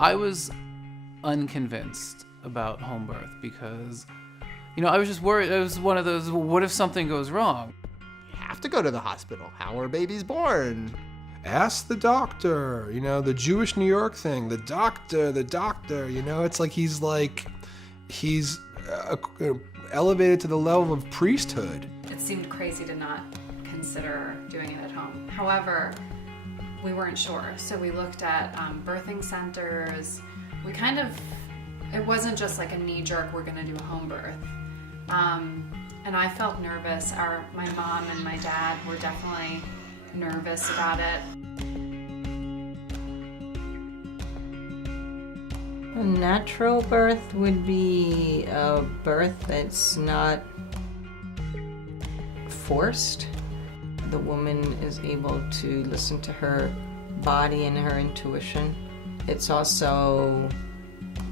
I was unconvinced about home birth because, I was just worried. It was one of those, what if something goes wrong? You have to go to the hospital. How are babies born? Ask the doctor, the Jewish New York thing, the doctor, it's like he's elevated to the level of priesthood. It seemed crazy to not consider doing it at home. However, we weren't sure, so we looked at birthing centers. It wasn't just like a knee-jerk, we're gonna do a home birth. And I felt nervous. My mom and my dad were definitely nervous about it. A natural birth would be a birth that's not forced. The woman is able to listen to her body and her intuition. It's also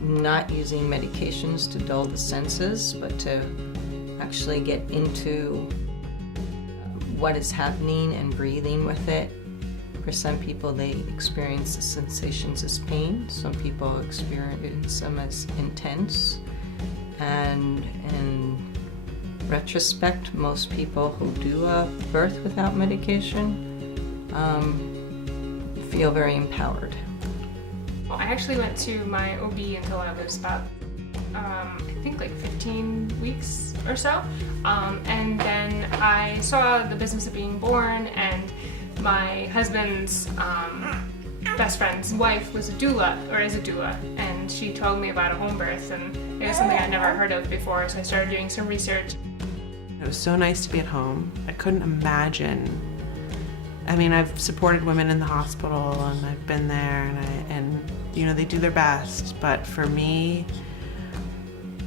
not using medications to dull the senses, but to actually get into what is happening and breathing with it. For some people, they experience the sensations as pain. Some people experience them as intense. And in retrospect, most people who do a birth without medication feel very empowered. I actually went to my OB until I was about, I think like 15 weeks or so. And then I saw the business of being born, and my husband's best friend's wife was a doula, or is a doula, and she told me about a home birth, and it was something I'd never heard of before, so I started doing some research. It was so nice to be at home. I couldn't imagine. I mean, I've supported women in the hospital, and I've been there, and they do their best, but for me,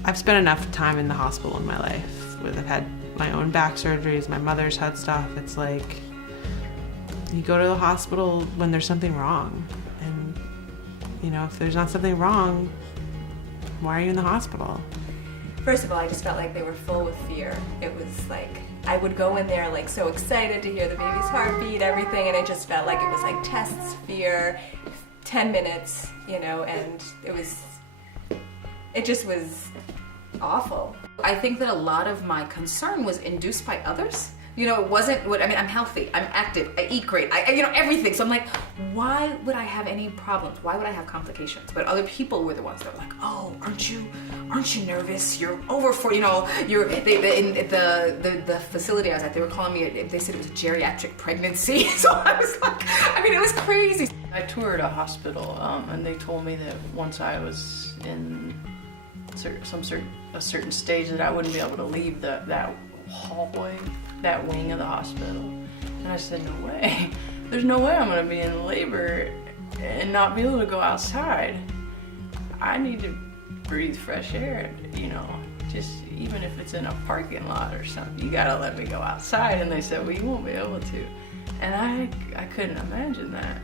I've spent enough time in the hospital in my life. I've had my own back surgeries, my mother's had stuff. It's like, you go to the hospital when there's something wrong. And, if there's not something wrong, why are you in the hospital? First of all, I just felt like they were full with fear. It was like, I would go in there like so excited to hear the baby's heartbeat, everything, and it just felt like it was like tests, fear, 10 minutes, and it just was awful. I think that a lot of my concern was induced by others. It wasn't I'm healthy, I'm active, I eat great, I everything. So I'm like, why would I have any problems? Why would I have complications? But other people were the ones that were like, oh, aren't you nervous? You're over 40, in the facility I was at, they were calling me, they said it was a geriatric pregnancy. So I was like, it was crazy. I toured a hospital, and they told me that once I was in a certain stage that I wouldn't be able to leave that hallway, that wing of the hospital. And I said, no way. There's no way I'm gonna be in labor and not be able to go outside. I need to breathe fresh air, just even if it's in a parking lot or something. You gotta let me go outside. And they said, well, you won't be able to. And I couldn't imagine that.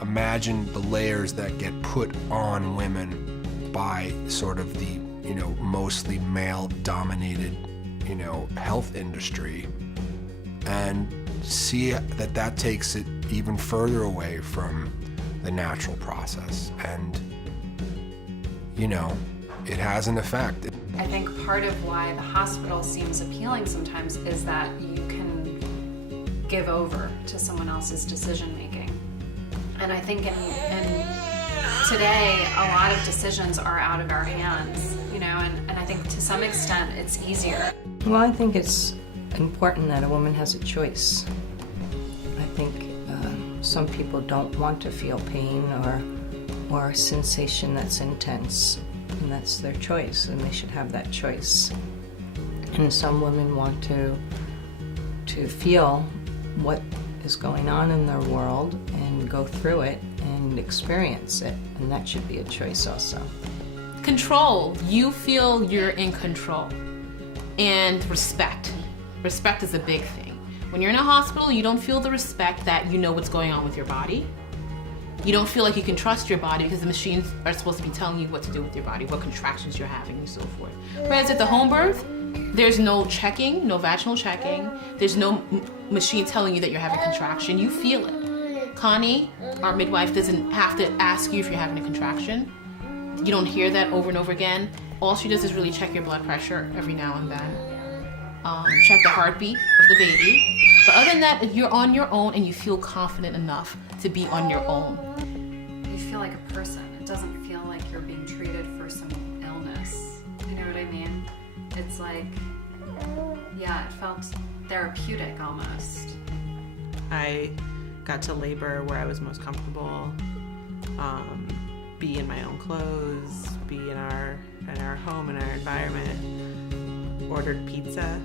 Imagine the layers that get put on women by sort of the, mostly male-dominated, health industry, and see that takes it even further away from the natural process. And, it has an effect. I think part of why the hospital seems appealing sometimes is that you can give over to someone else's decision making. And I think in today, a lot of decisions are out of our hands, and I think to some extent it's easier. Well, I think it's important that a woman has a choice. I think some people don't want to feel pain or a sensation that's intense, and that's their choice, and they should have that choice. And some women want to feel what is going on in their world and go through it and experience it, and that should be a choice also. Control. You feel you're in control. And respect. Respect is a big thing. When you're in a hospital, you don't feel the respect that you know what's going on with your body. You don't feel like you can trust your body because the machines are supposed to be telling you what to do with your body, what contractions you're having, and so forth. Whereas at the home birth, there's no checking, no vaginal checking. There's no machine telling you that you're having contraction. You feel it. Connie, our midwife, doesn't have to ask you if you're having a contraction. You don't hear that over and over again. All she does is really check your blood pressure every now and then. Check the heartbeat of the baby. But other than that, you're on your own and you feel confident enough to be on your own. You feel like a person. It doesn't feel like you're being treated for some illness. You know what I mean? It's like, yeah, it felt therapeutic almost. I got to labor where I was most comfortable, be in my own clothes, be in our home, in our environment. Ordered pizza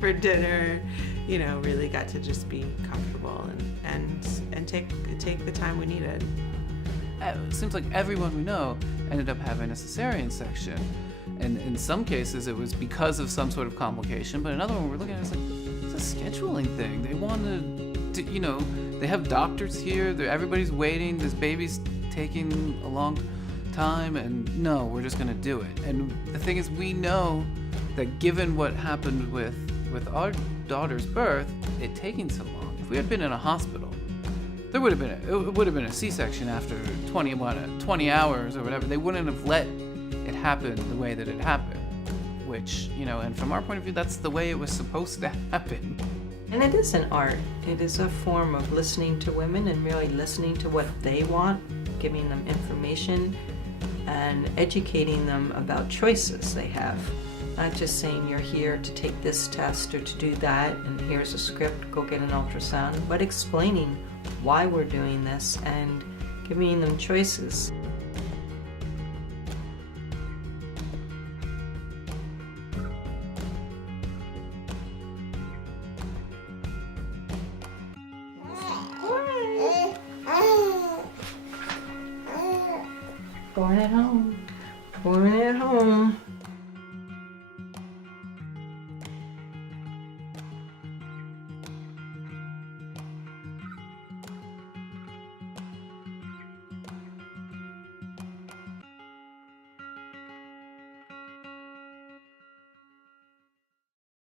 for dinner, you know, really got to just be comfortable and take the time we needed. It seems like everyone we know ended up having a cesarean section. And in some cases it was because of some sort of complication, but another one we're looking at is like, it's a scheduling thing. They wanted to, you know, they have doctors here, everybody's waiting, this baby's taking a long time, and no, we're just gonna do it. And the thing is, we know that given what happened with our daughter's birth, it taking so long, if we had been in a hospital, it would have been a C-section after 20 hours or whatever. They wouldn't have let it happen the way that it happened, which, you know, and from our point of view, that's the way it was supposed to happen. And it is an art. It is a form of listening to women and really listening to what they want, giving them information, and educating them about choices they have. Not just saying you're here to take this test or to do that, and here's a script, go get an ultrasound, but explaining why we're doing this and giving them choices. Born at home. Born at home.